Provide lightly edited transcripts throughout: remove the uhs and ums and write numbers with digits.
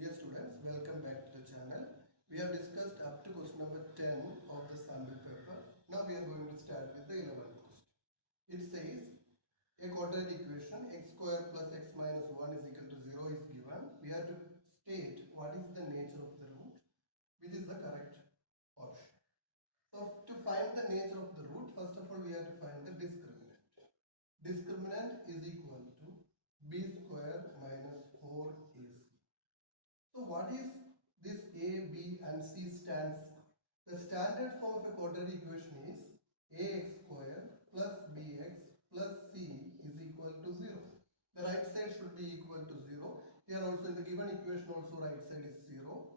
Dear students, welcome back to the channel. We have discussed up to question number 10 of the sample paper. Now we are going to start with the 11th question. It says a quadratic equation x square plus x minus 1 is equal to 0 is given. We have to state what is the nature of the root, which is the correct option. So to find the nature of the root, first of all we have to find the discriminant. Discriminant is equal to b square minus 4ac. So what is this a, b and c stands for? The standard form of a quadratic equation is ax square plus bx plus c is equal to 0. The right side should be equal to 0. Here also in the given equation also right side is 0.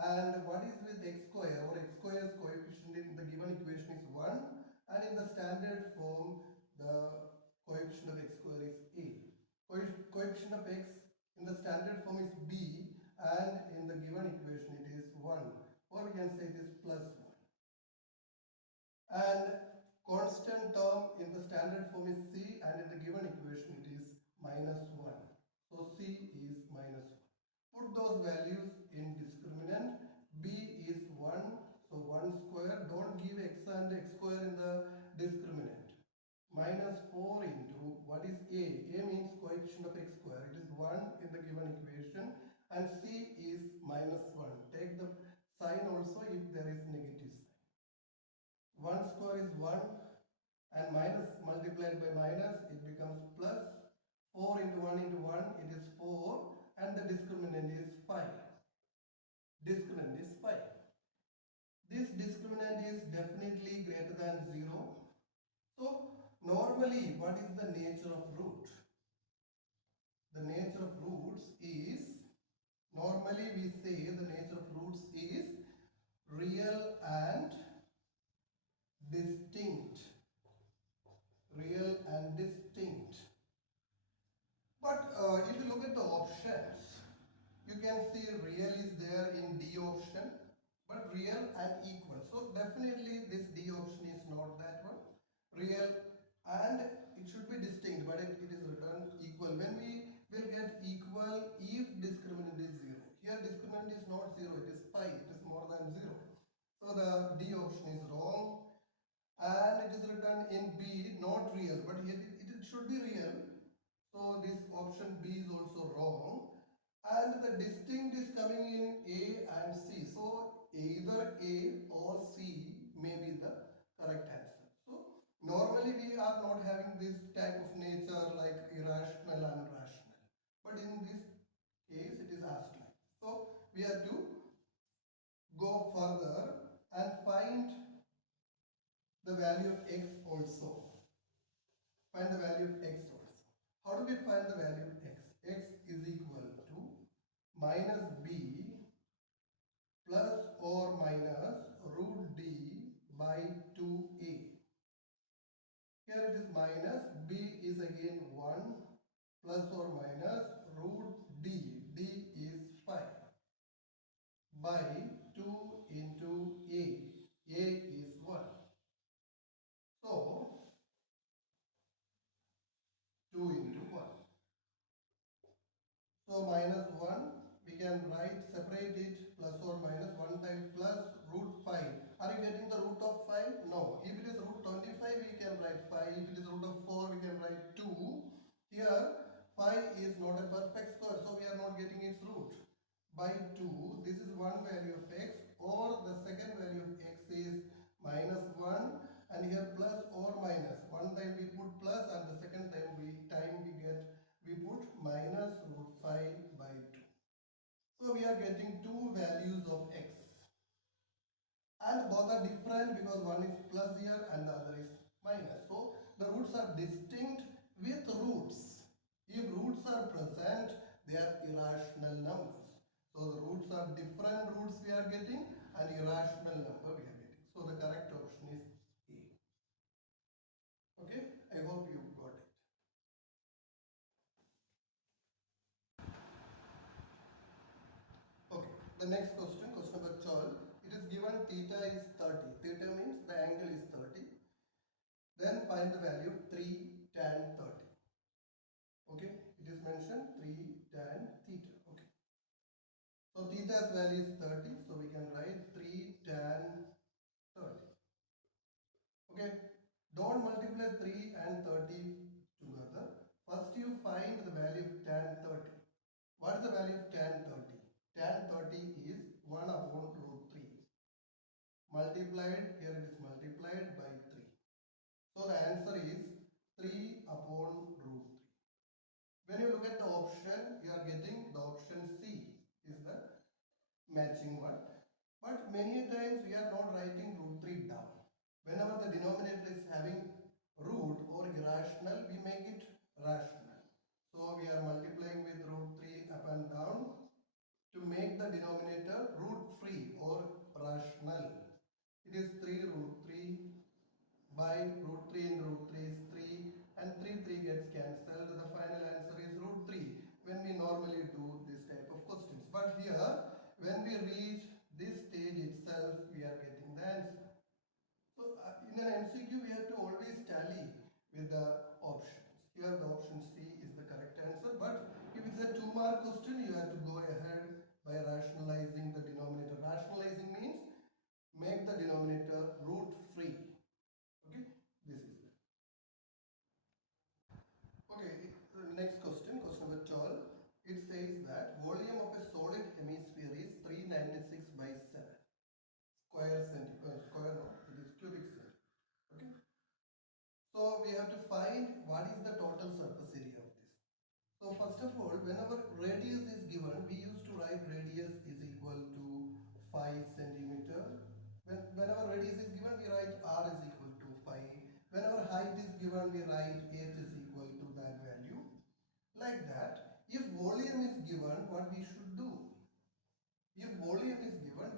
And what is with x square or x square's coefficient in the given equation is 1, and in the standard form the coefficient of x square is a. Coefficient of x in the standard form is b, and in the given equation it is 1, or we can say it is plus 1. And constant term in the standard form is c, and in the given equation it is minus 1. So c is minus 1. Put those values in discriminant. B is 1, so 1 square. Don't give x and x square in the discriminant. Minus 4 into what is a? A means coefficient of x square. It is 1 in the given equation, and c is minus 1. Take the sign also if there is negative sign. 1 square is 1, and minus multiplied by minus it becomes plus. 4 into 1 into 1 it is 4, and the discriminant is 5. Discriminant is 5. This discriminant is definitely greater than 0. So normally what is the nature of root? The nature of roots is, normally we say the nature of roots is real and distinct. Real and distinct. But if you look at the options, you can see real is there in D option, but real and equal. So definitely this D option is not that one. Real, and it should be distinct, but it is written equal. When we will get equal if discriminant is 0. Here discriminant is not 0, it is pi, it is more than 0. So the D option is wrong. And it is written in B, not real, but here it should be real. So this option B is also wrong. And the distinct is coming in A and C. So either A or C may be the correct answer. So normally we are not having this type of nature like irrational and rational. But in this case it is asked like. So we have to go further and find the value of x also. Find the value of x also. How do we find the value of x? X is equal to minus b plus or minus root d by 2a. Here it is minus, b is again 1, plus or minus root d. D is 5 by 2 into a. A is 1. So 2 into 1. So minus 1, we can write, separate it, plus or minus 1 time plus root 5. Are you getting the root of 5? No. If it is root 25, we can write 5. If it is root of 4, we can write 2. Here, 5 is not a perfect square, so we are not getting its root. By 2, this is one value of x, or the second value of x is minus 1, and here plus or minus. One time we put plus, and the second time we put minus root 5 by 2. So we are getting two values of x, and both are different because one is plus here and the other is minus. So the roots are distinct with roots. If roots are present, they are irrational numbers. So the roots are different roots we are getting, and irrational number we are getting. So the correct option is A. Okay, I hope you got it. Okay, the next question, question number 12. It is given theta is 30. Theta means the angle is 30. Then find the value of 3 tan 30. Okay, it is mentioned 3 tan theta. Okay. theta's value is 30, so we can write 3 tan 30. Okay, don't multiply 3 and 30 together. First you find the value of tan 30. What is the value of tan 30? Tan 30 is 1 upon root 3. Multiplied, here it is multiplied by 3. So the answer is 3 upon root 3. When you look at the option, you are getting the option C is the matching one. But many times we are not writing root 3 down. Whenever the denominator is having root or irrational, we make it rational. So we are multiplying with root 3 up and down to make the denominator root free or rational. It is 3 root 3 by root 3 in root 3 is 3 and 3 gets cancelled. The final answer is root 3 when we normally do this type of questions. But here when we reach this stage itself, we are getting the answer. So in an MCQ we have to always tally with the options. Here the option C is the correct answer, but if it's a 2-mark question, you have to go ahead by rationalizing the denominator. Rationalizing means make the denominator root free. Okay, this is it. Okay, next question, question number 12. It says that volume of a solid hemisphere is 396 by 7 square centimeter. Square no, it is cubic centimeter. Okay. So we have to find what is the total surface area of this. So first of all, whenever radius is given, we used to write radius is equal to 5 centimeter. Whenever radius is given, we write r is equal to 5. Whenever height is given, we write h is equal to that value. Like that, if volume is given, what we should do? If volume is given,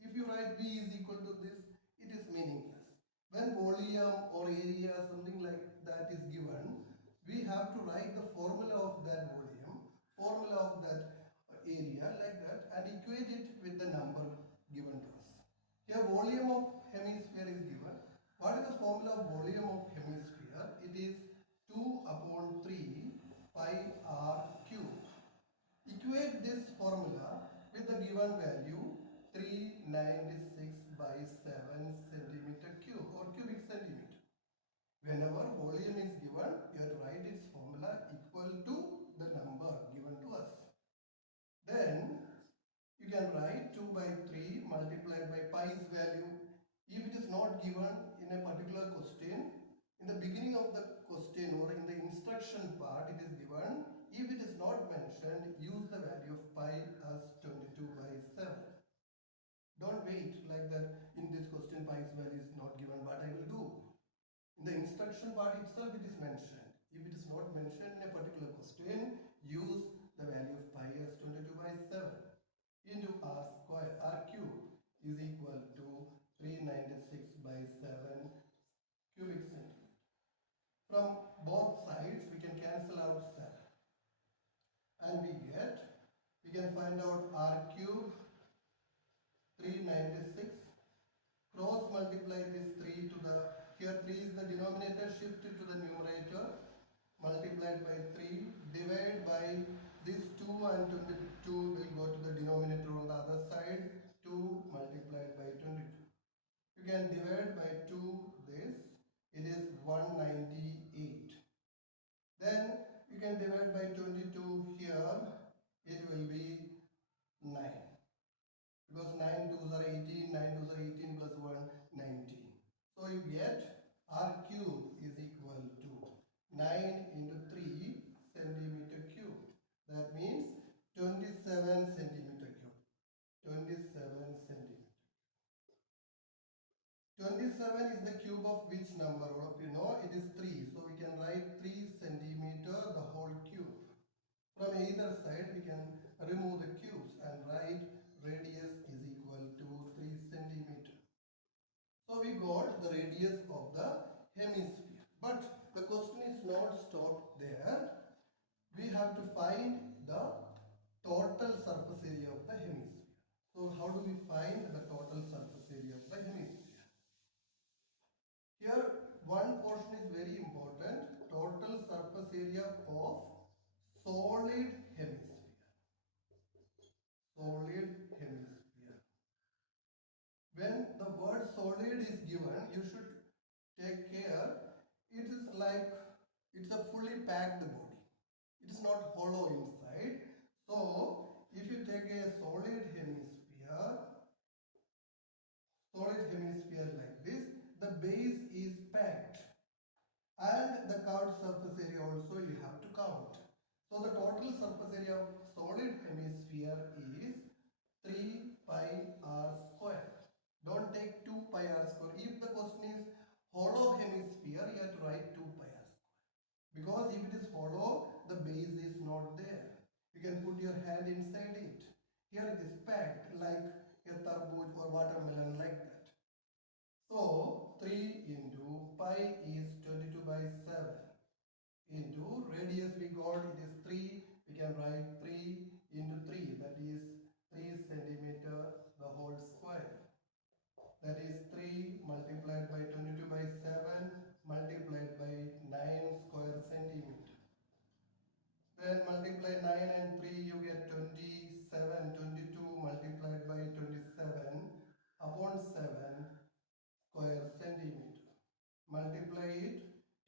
if you write V is equal to this, it is meaningless. When volume or area, something like that is given, we have to write the formula of that volume, formula of that area like that, and equate it with the number given to us. Here volume of hemisphere is given. What is the formula of volume of hemisphere? It is 2 upon 3 pi r cube. Equate this formula with the given value 396 by 7 centimeter cube or cubic centimeter. Whenever volume is given, you have to write its formula equal to the number given to us. Then you can write 2 by 3 multiplied by pi's value. If it is not given in a particular question, in the beginning of the question or in the instruction part it is given. If it is not mentioned, use the value of pi as 22 by 7. Don't wait like that in this question pi's value is not given, what I will do. In the instruction part itself it is mentioned. If it is not mentioned in a particular question, use the value of pi as 22 by 7 into r square, r cube is equal to 396 by 7 cubic centimeter. From both sides we can cancel out 7 and we can find out r cube 396, cross multiply this 3 to the, here 3 is the denominator, shift it to the numerator, multiplied by 3, divide by this 2 and 22 will go to the denominator on the other side, 2 multiplied by 22. You can divide by 2 this, it is 198. Then you can divide by 22 here, it will be 9. Because 9 2s are 18, 9 2s are 18 plus 1, 19. So you get r cube is equal to 9 into 3 centimeter cube. That means 27 centimeter cube. 27 centimeter. 27 is the cube of which number? All of you know it is 3. So we can write 3 centimeter the whole cube. From either side we can remove the cubes and write radius is equal to 3 centimeter. So we got the radius of the hemisphere. But the question is not stopped there. We have to find the total surface area of the hemisphere. So how do we find the total surface area of the hemisphere? Here one portion is very important. Total surface area of solid hemisphere. Solid packed body. It is not hollow inside. So if you take a solid hemisphere like this, the base is packed, and the curved surface area also you have to count. So the total surface area of solid hemisphere is 3 pi r square. Don't take 2 pi r square. If the question is hollow hemisphere, you have to write 2 pi r square. Because if it is hollow, the base is not there. You can put your hand inside it. Here it is packed like a tarbooj or watermelon like that. So 3 into pi is 22 by 7 into radius we got, it is 3. We can write 3 into 3, that is 3 centimeter the whole square. That is 3 multiplied by 22 by 7 multiplied by 9 square centimeter. Then multiply 9 and 3, you get 27. 22 multiplied by 27 upon 7 square centimeter. Multiply it,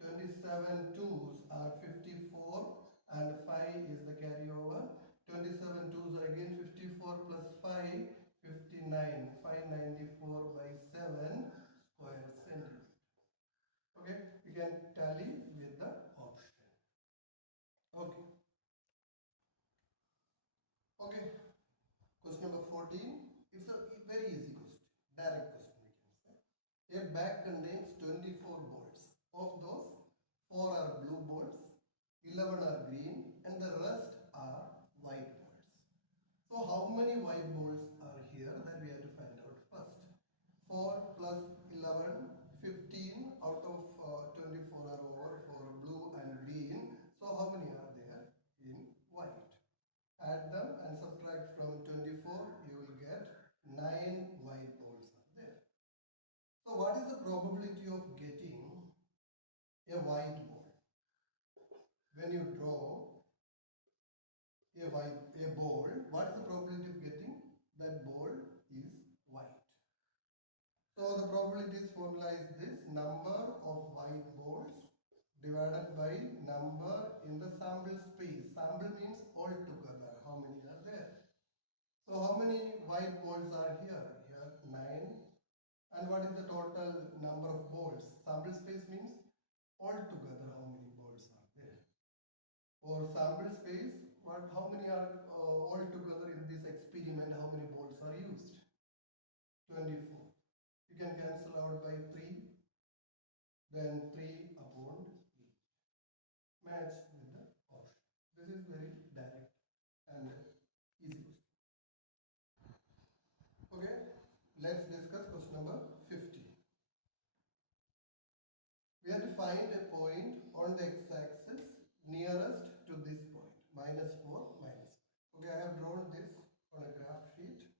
27 twos are 54 and 5 is the carryover. 27 twos are again 54 plus 5, 59. 594 by 7 square centimeter. Okay, you can tally with the option. Okay. Okay. Question number 14. It's a very easy question. Direct question we can say. A bag contains 24 balls. Of those, 4 are blue balls, 11 are green, and the rest are white balls. So how many white balls are here, that we have to find out first. 4 plus 11, 15 out of 24 are over for blue and green. So how many are there in white? Add them and subtract from 24, you will get 9 white balls are there. So what is the probability of getting a white ball? When you draw a ball, what is the probability of getting that ball is white? So the probability formula is this: number of white balls divided by number in the sample space. Sample means all together. How many are there? So how many white balls are here? Here 9. And what is the total number of balls? Sample space means all together how many balls are there. For sample space, how many are all together in this experiment? How many balls are used? 24. You can cancel out by 3. Then 3 upon 8. Match with the option. This is very direct and easy question. Okay, let's discuss question number 50. We have to find a point on the x-axis nearest to this point, -4, -5. Okay, I have drawn this on a graph sheet,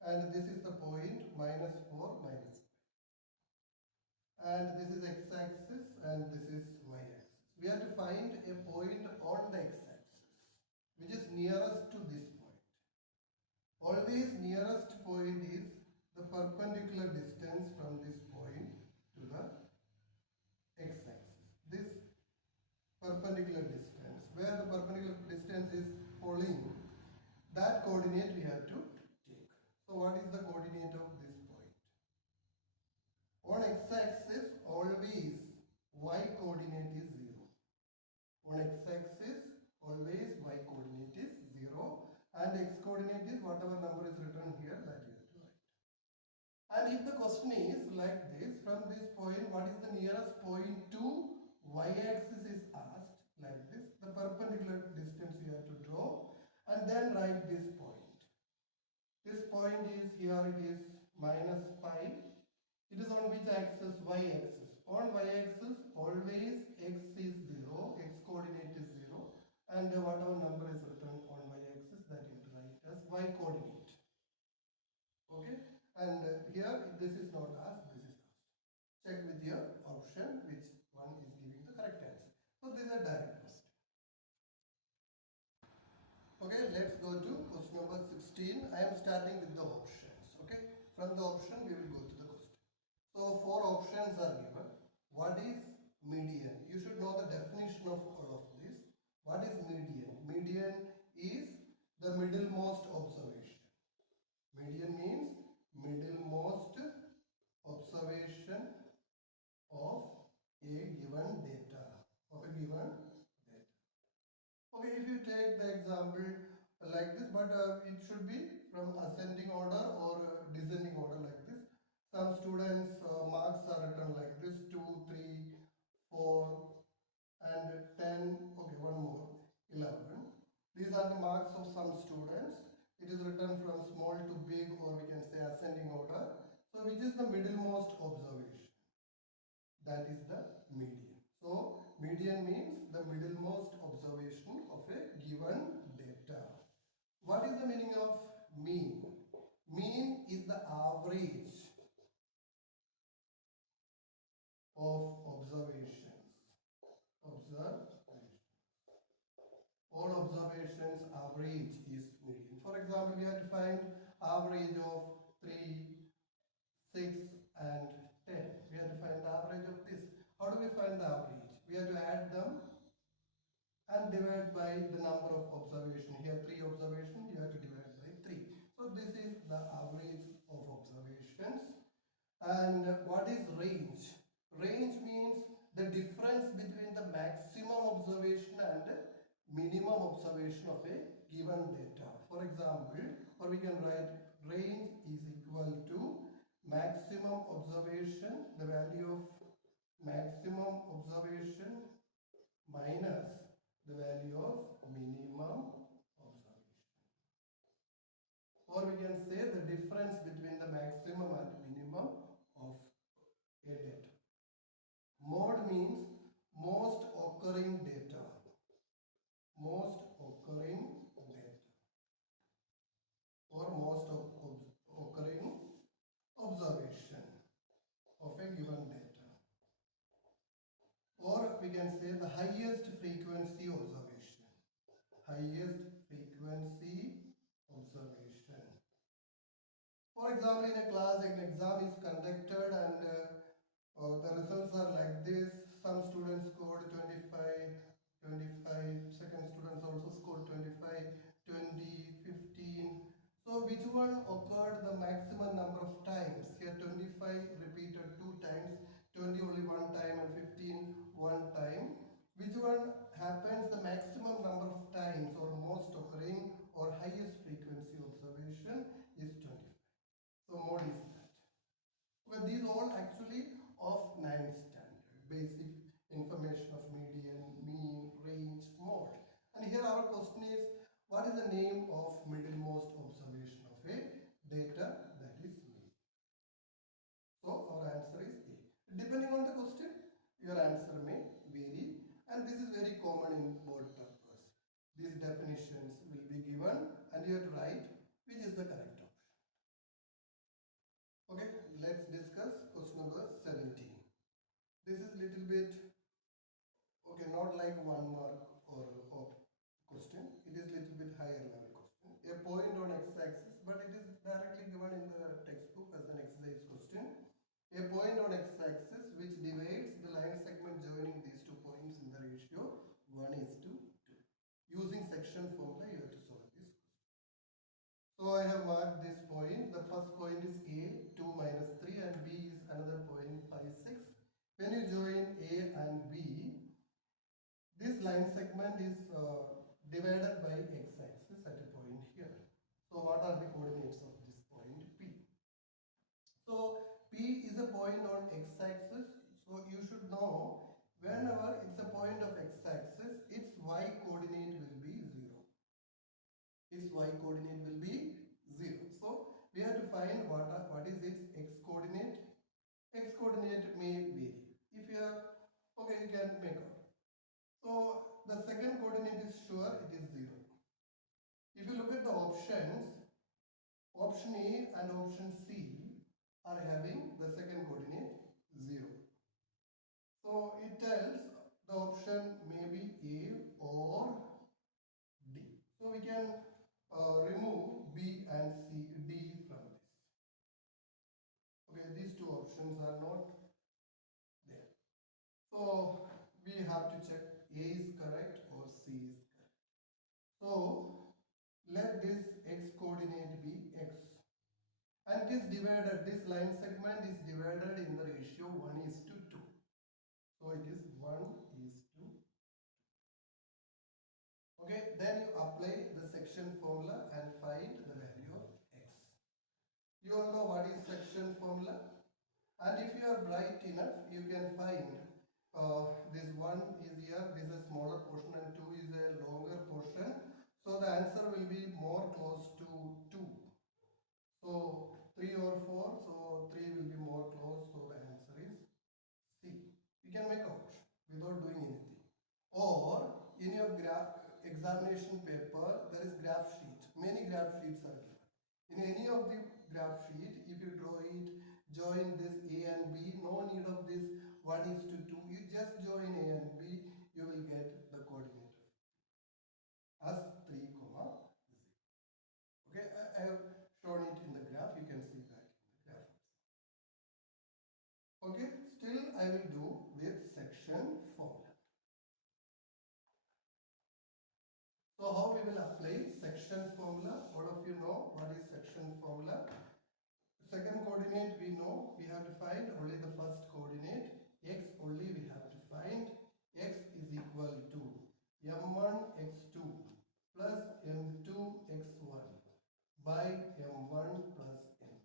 and this is the point -4, -5. And this is x-axis and this is y-axis. We have to find a point on the x-axis which is nearest to this point. Always nearest point is the perpendicular distance from this point to the x-axis. This perpendicular distance, where the perpendicular distance is falling, that coordinate we have to take. So what is the coordinate of this point? On x-axis, always y coordinate is 0. On x-axis, always y coordinate is 0, and x coordinate is whatever number is written here, that you have to write. And if the question is like this, from this point, what is the nearest point to y-axis is asked, like this. The perpendicular distance you have to draw, and then write this point. This point is here, it is -5. It is on which axis? Y-axis. On y-axis, always x is 0, x coordinate is 0, and whatever number is written on y-axis, that you have to write as y coordinate. Okay, and here this is not asked, this is asked. Check with your option which one is giving the correct answer. So this is a direct question. Okay, let's go to question number 16. I am starting with the options. Okay, from the option we will go to the question. So 4 options are given. What is median. You should know the definition of all of this. What is median? Median is the middlemost observation. Median means middlemost observation of a given data. Of a given data. Okay, if you take the example like this, but it should be from ascending order or descending order like this. Some students marks are written like this: 2, 3, 4, and 10. Okay, one more, 11. These are the marks of some students. It is written from small to big, or we can say ascending order. So which is the middlemost observation? That is the median. So median means the middlemost observation of a given data. What is the meaning of mean? Mean is the average of observations. Observation. All observations average is median. For example, we have to find average of 3, 6 and 10. We have to find the average of this. How do we find the average? We have to add them and divide by the number of observation. Here 3 observation, you have to divide by 3. So this is the average of observations. And what is range? Range means the difference between the maximum observation and minimum observation of a given data. For example, or we can write range is equal to maximum observation, the value of maximum observation minus the value of minimum observation. Or we can say the difference between the maximum and minimum of a data. Mode means most occurring data. Most occurring data. Or most occurring observation of a given data. Or we can say the highest frequency observation. Highest frequency observation. For example, in a class, an exam is conducted and the results are like this. Some students scored 25, second students also scored 25, 20, 15. So which one occurred the maximum number of times? Here 25 repeated 2 times, 20 only 1 time and 15 1 time. Which one happens the maximum number of times or most occurring or highest frequency observation is 25. So mode is that. Well, these all actually of 9th standard, basic information of median, mean, range, mode. And here our question is, what is the name of middlemost observation of a data? That is mean. So our answer is A. Depending on the question, your answer may vary, and this is very common in board purpose. These definitions will be given and you have to write which is the correct option. Okay, let's discuss question number 17. This is little bit, okay, not like 1 mark or question. It is little bit higher level question. A point on x-axis, but it is directly given in the textbook as an exercise question. A point on x-axis which divides the line segment joining these 2 points in the ratio 1:2. Using section formula, you have to solve this question. So I have marked this point. The first point is A, 2 minus 3, and B is another point 5, 6. When you join A and B, this line segment is divided by x-axis at a point here. So what are the coordinates of this point P? So P is a point on x-axis. So you should know whenever it's a point of x-axis, its y coordinate will be 0. Its y coordinate will be 0. So we have to find what is its x coordinate. X coordinate may vary. If you have, okay, you can make out. So the second coordinate is sure, it is 0. If you look at the options, option A and option C are having the second coordinate 0. So it tells the option may be A or D. So we can remove B and C, D from this. Okay, these 2 options are not there. So So we have to check A is correct or C is correct. So let this x coordinate be x. And it is divided, this line segment is divided in the ratio 1 is to 2. So it is 1 is to. Okay, then you apply the section formula and find the value of x. You all know what is section formula? And if you are bright enough, you can find this 1 is here, this is a smaller portion and 2 is a longer portion. So the answer will be more close to 2. So 3 or 4, so 3 will be more close, so the answer is C. You can make out without doing anything. Or in your examination paper, there is graph sheet. Many graph sheets are given. In any of the graph sheet, if you draw it, join this A and B, no need of this 1 is to 2. You just join A and B, you will get the coordinate as 3, 0. Okay, I have shown it in the graph. You can see that in the graph. Okay, still I will do with section formula. So how we will apply section formula? All of you know what is section formula. Second coordinate we know, we have to find only the first coordinate. X only we have to find. X is equal to m1 x2 plus m2 x1 by m1 plus m2.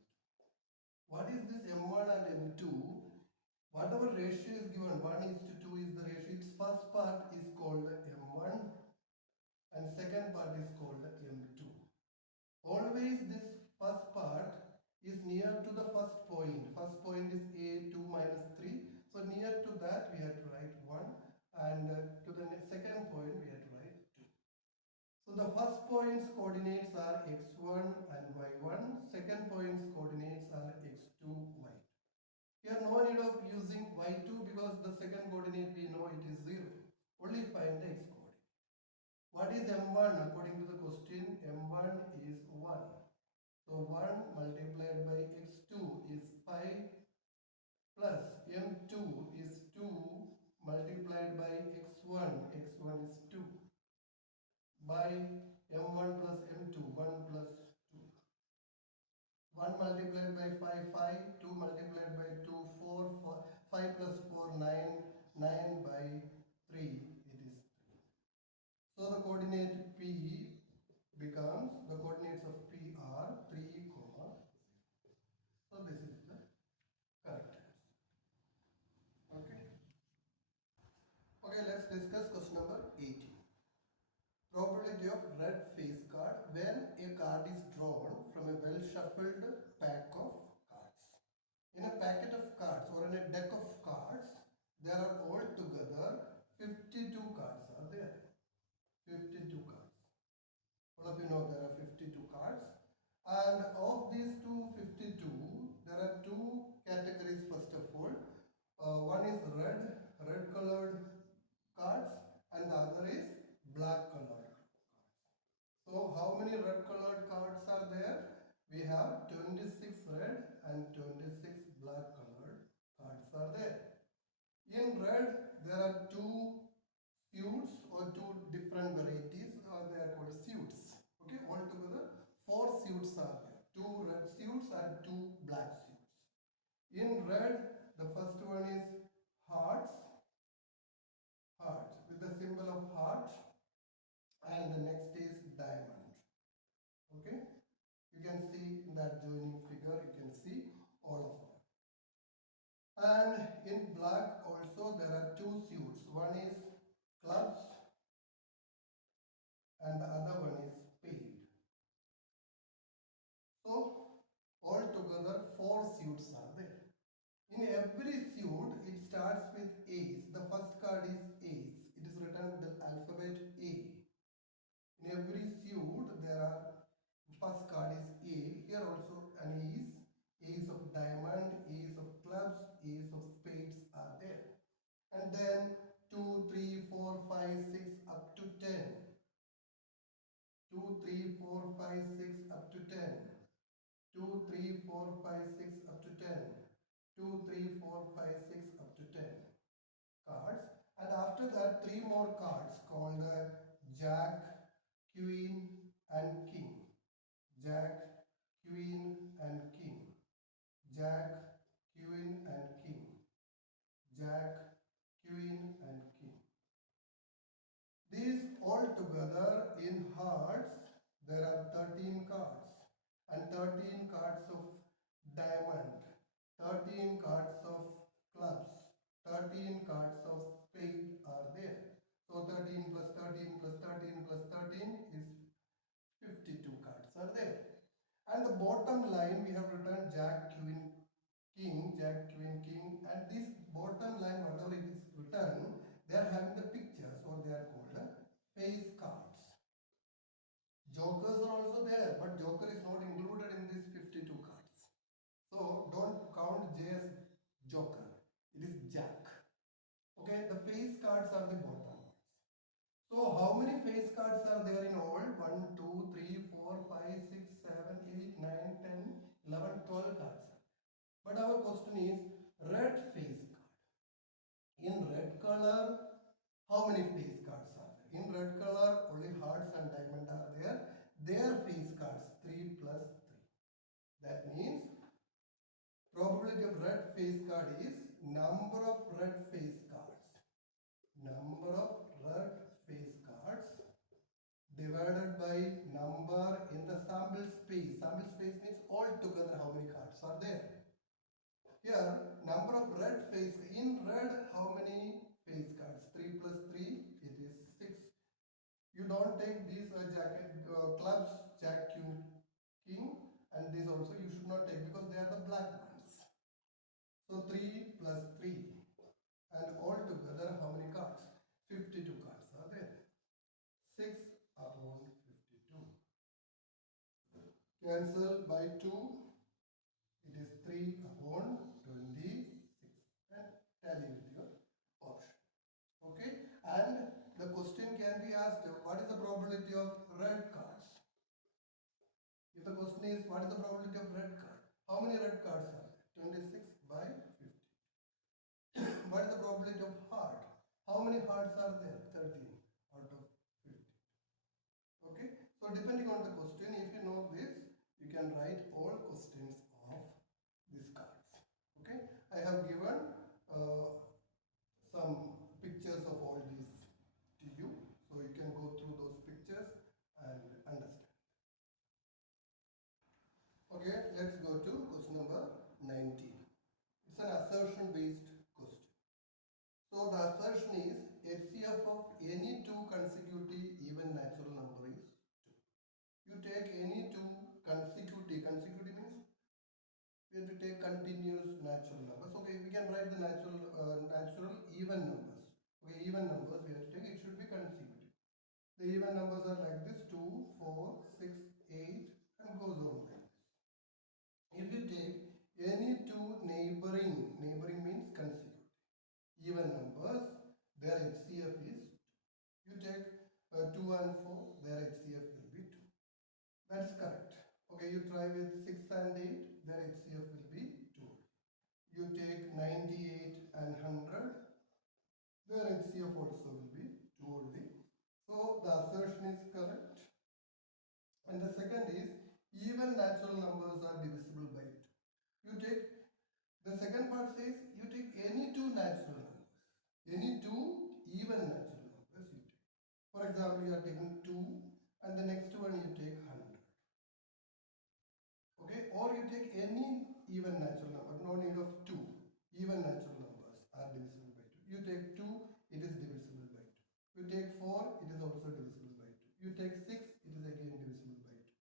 What is this m1 and m2? Whatever ratio is given, 1 is to 2 is the ratio. Its first part is called m1 and second part is called m2. Always this first part is near to the first point. First point is a 2 minus 3. So near to that we have to write 1 and to the second point we have to write 2. So the first point's coordinates are x1 and y1. Second point's coordinates are x2, y2. Here no need of using y2 because the second coordinate we know it is 0. Only find the x coordinate. What is m1 according to the question? m1 is 1. So 1 multiplied by x2 is 5 plus m2 is 2 multiplied by x1, x1 is 2 by m1 plus m2, 1 plus 2. 1 multiplied by 5, 5, 2 multiplied by 2, 4, 5 plus 4, 9, 9 by 3, it is 3. So the coordinate P becomes, the coordinates of P are 3, comma. So this is the correct answer. Okay. Okay, let's discuss question number 18. Probability of red face card when a card is drawn from a well shuffled pack of cards. In a packet of cards or in a deck of cards, there are altogether 52 cards are there. 52 cards. All of you know there are 52 cards. And of these 252, there are two categories first of all. One is red colored cards, and the other is black colored cards. So how many red colored cards are there? We have 26 red and 26 black colored cards are there. In red, there are two suits or two different varieties, or they are called suits. Okay, altogether 4 suits are there. 2 red suits and 2 black suits. In red, the first one is hearts, heart with the symbol of heart, and the next is diamond. Okay, you can see in that joining figure, you can see all of them. And in black also there are 2 suits. One is clubs and the other one is spade. So altogether 4 suits are there. In every suit it starts with A's. The first card is A's. It is written the alphabet A. In every suit there are, first card is A. Here also an A's. A's of diamond, A's of clubs, A's of spades are there. And then 2, 3, 4, 5, 6 up to 10. 2, 3, 4, 5, 6 up to 10. 2, 3, 4, 5, 6 up to 10. 2, 3, 4, 5, 6 up to 10. cards, and after that 3 more cards called Jack, Queen and King. Jack, Queen and King. Jack, Queen and King. Jack, Queen and King. These all together in hearts there are 13 cards, and 13 cards of diamond, 13 cards of clubs, 13 cards of spade are there. So 13 plus 13 plus 13 plus 13 is 52 cards are there. And the bottom line we have written Jack, Queen, King, Jack, Queen, King, and this bottom line, whatever it is written, they are having the pictures, or they are called face cards. Jokers are also there, but joker is not included in these 52 cards. So don't count J as joker. It is Jack. Okay, the face cards are the bottom ones. So how many face cards are there in all? 1, 2, 3, 4, 5, 6, 7, 8, 9, 10, 11, 12 cards. But our question is red face card. In red color, how many face cards are there? In red color, only hearts and diamond are there. Their face cards 3 plus 3. That means probability of red face card is number of red face cards. Number of red face cards divided by number in the sample space. Sample space means all together how many cards are there. Here, number of red face, in red how many face cards? 3 plus 3, it is 6. You don't take these clubs, Jack, King, and these also you should not take because they are the black ones. So 3 plus 3, and all together how many cards? 52 cards are there. 6 upon 52. Cancel by 2. It is 3 upon 26, and tally with your option. Okay, and the question can be asked, what is the probability of red cards? If the question is what is the probability of red card, how many red cards are there? 26 by 50. What is the probability of heart? How many hearts are there? 13 out of 50. Okay, so depending on the question, if you know this, you can write all questions of these cards. Okay, I have given some pictures of all these to you, so you can go through those pictures and understand. Okay, let's go to question number 19. It's an assertion based question. So the assertion is HCF of any two consecutive even natural number is 2. You take any two consecutive means we have to take continuous natural numbers. Okay, we can write the natural even numbers. Okay, even numbers we have to take, it should be consecutive. The even numbers are like this: 2, 4, 6, 8, and goes on like this. If you take any two neighboring means consecutive even numbers, their HCF is 2. You take 2 and 4, their HCF will be 2. That's correct. Okay, you try with 6 and 8, their HCF will be 2. You take 98 and 100, their HCF also will be 2 only. So the assertion is correct. And the second is even natural numbers are divisible by 2. You take, the second part says you take any two natural numbers. Any two even natural numbers you take. For example, you are taking 2 and the next one you take 100. Okay, or you take any even natural number, no need of 2. Even natural numbers are divisible by 2. You take 2, it is divisible by 2. You take 4, it is also divisible by 2. You take 6, it is again divisible by 2.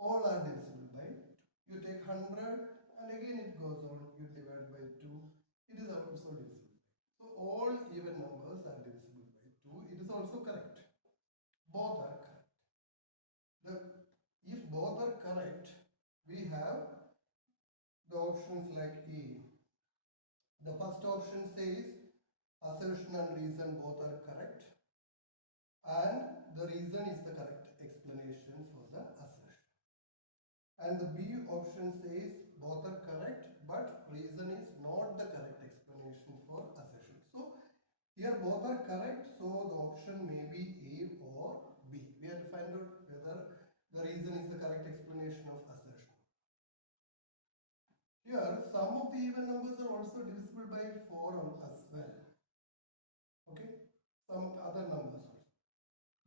All are divisible by 2. You take 100 and again it goes on, you divide by 2, it is also divisible. So all even numbers are divisible by 2. It is also correct. Both are correct. If both are correct, we have the options like A. The first option says assertion and reason both are correct, and the reason is the correct explanation for the assertion. And the B option says both are correct, but reason is not the correct explanation for assertion. So Here both are correct, so the option may be A or B. We have to find out whether the reason is the correct explanation of assertion. Here, some of the even numbers are also divisible by 4 as well. Okay, some other numbers also.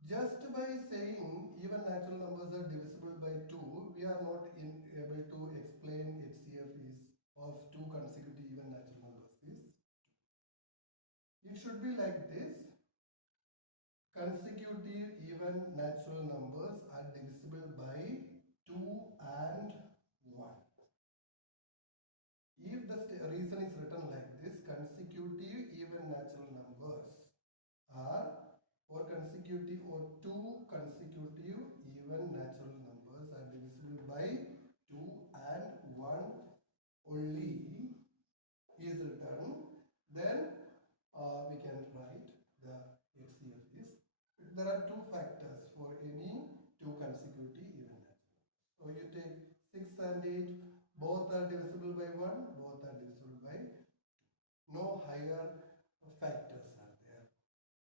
Just by saying even natural numbers are divisible by 2, we are not able to explain HCF is of 2 consecutive even natural numbers is. It should be like this. Consecutive even natural numbers are divisible by 2 and 1. If the reason is written like this, consecutive even natural numbers are or consecutive or 2 consecutive even natural numbers are divisible by 2 and 1 only is written, then we can write the HCF is. There are 2 factors for any 2 consecutive even natural. So you take 6 and 8, both are divisible by 1, both are divisible by 2. No higher factors are there.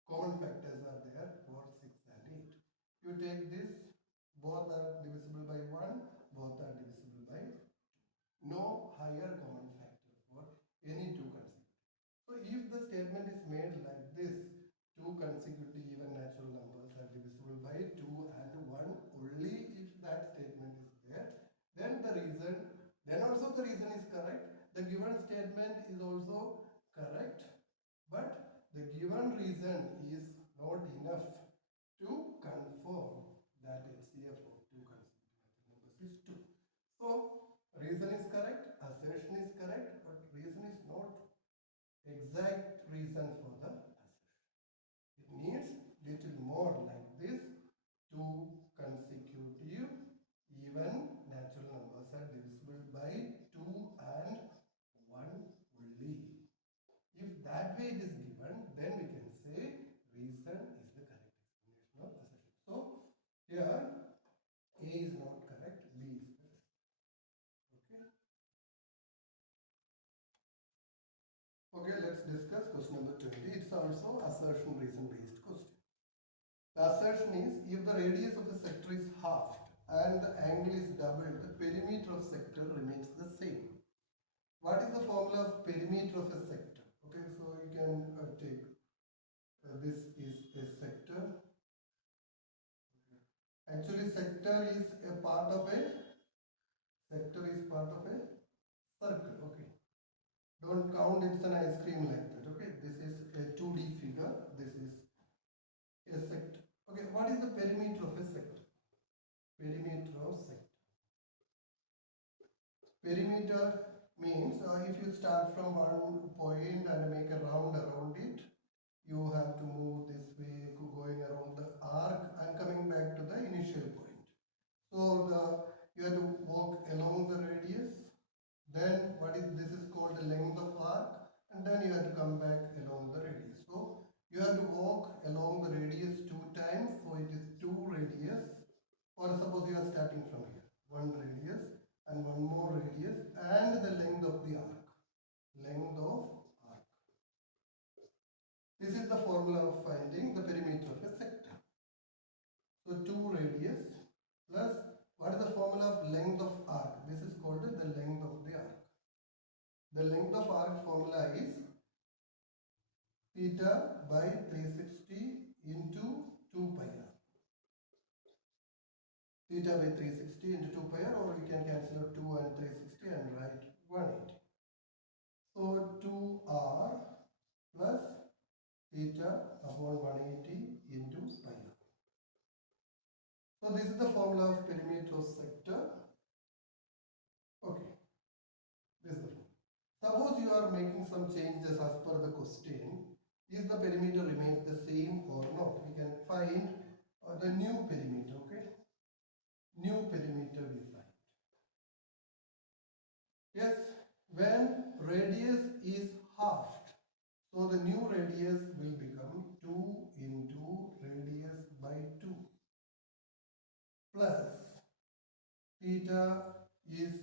Common factors are there for 6 and 8. You take this, both are divisible by 1, both are divisible by 2. No higher common factor for any 2 consecutive. So if the statement is made like this, 2 consecutive even natural numbers are divisible by 2 and 1 only if that statement is there, then the reason, then also the reason is correct. The given statement is also correct, but the given reason is not enough to confirm that HCF of 2 consecutive numbers is 2. So reason is correct, assertion is correct, but reason is not exact reason for the assertion. It needs little more like this. 2 consecutive even natural numbers are divisible by 2 and 1 only. If that way it is given, then we can say reason is the correct explanation of assertion. So here A is not correct, B is correct. Okay. Okay, let's discuss question number 20. It's also assertion reason based question. The assertion is if the radius of a sector is halved and the angle is doubled, the perimeter of sector remains the same. What is the formula of perimeter of a sector? Okay, so you can take this is a sector. Actually, sector is part of a circle. Okay, don't count it's an ice cream like that. Okay, this is a 2D figure. This is a sector. Okay, what is the perimeter of a sector? Perimeter of sector. Perimeter means if you start from one point and make a round around it, you have to move this way, going around the arc and coming back to the initial point. So you have to walk along the radius. Then what is this is called the length of arc, and then you have to come back along the radius. So you have to walk along the radius 2 times. So it is 2 radius. Or suppose you are starting from here, 1 radius and 1 more radius and the length of the arc. Length of arc. This is the formula of finding the perimeter of a sector. So 2 radius plus what is the formula of length of arc? This is called the length of the arc. The length of arc formula is theta by 360 into 2 pi r. Theta by 360 into 2 pi r, or you can cancel out 2 and 360 and write 180. So 2r plus theta upon 180 into pi r. So this is the formula of perimeter of sector. Okay, this is the formula. Suppose you are making some changes as per the question. Is the perimeter remains the same or not? We can find the new perimeter. Okay, new perimeter we find. Yes, when radius is halved, so the new radius will become 2 into radius by 2 plus theta is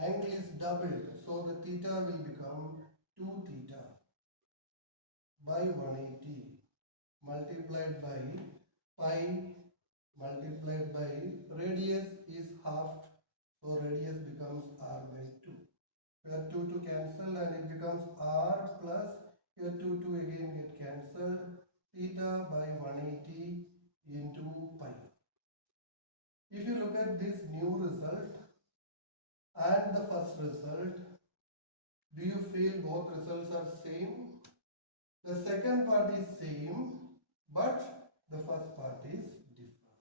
angle is doubled, so the theta will become 2 theta by 180 multiplied by pi multiplied by radius is half, so radius becomes r by 2. Here 2 to cancel and it becomes r plus, here 2 again get cancelled, theta by 180 into pi. If you look at this new result and the first result, do you feel both results are same? The second part is same, but the first part is different.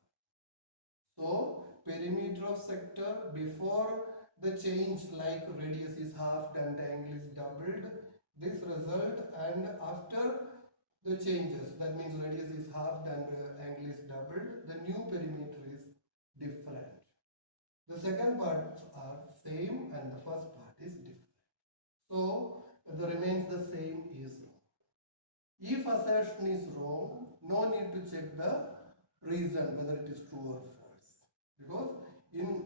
So, perimeter of sector before the change, like radius is halved and the angle is doubled, this result, and after the changes, that means radius is halved and the angle is doubled, the new perimeter is different. The second parts are same and the first part is different. So, the remains the same is wrong. If assertion is wrong, no need to check the reason whether it is true or false. Because in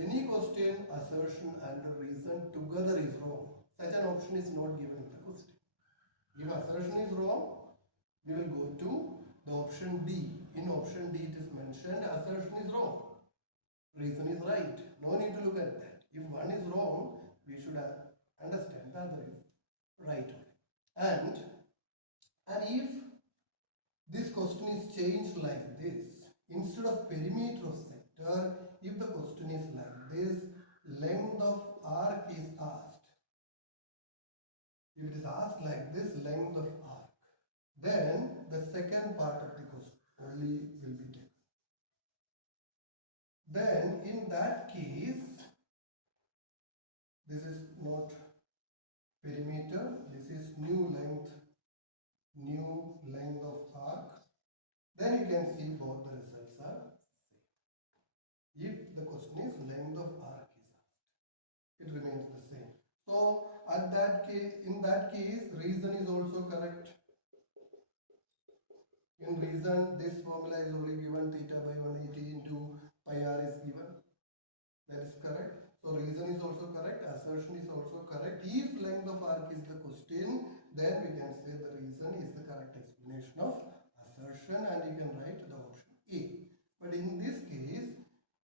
any question, assertion and the reason together is wrong. Such an option is not given in the question. If assertion is wrong, we will go to the option D. In option D it is mentioned assertion is wrong, reason is right. No need to look at that. If one is wrong, we should understand the other is right. And if this question is changed like this, instead of perimeter of sector, if the question is like this, length of arc is asked. If it is asked like this, length of arc, then the second part of the question only will be taken. Then in that case, this is not perimeter, this is new length of arc. Then you can see both the results are same. If the question is length of arc is asked, it remains the same. So at that case, in that case, reason is also correct. In reason, this formula is only given, theta by 180 into pi r is given. That is correct. So reason is also correct, assertion is also correct. If length of arc is the question, then we can say the reason is the correct explanation of assertion, and you can write the option A. But in this case,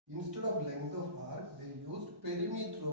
instead of length of arc, they used perimeter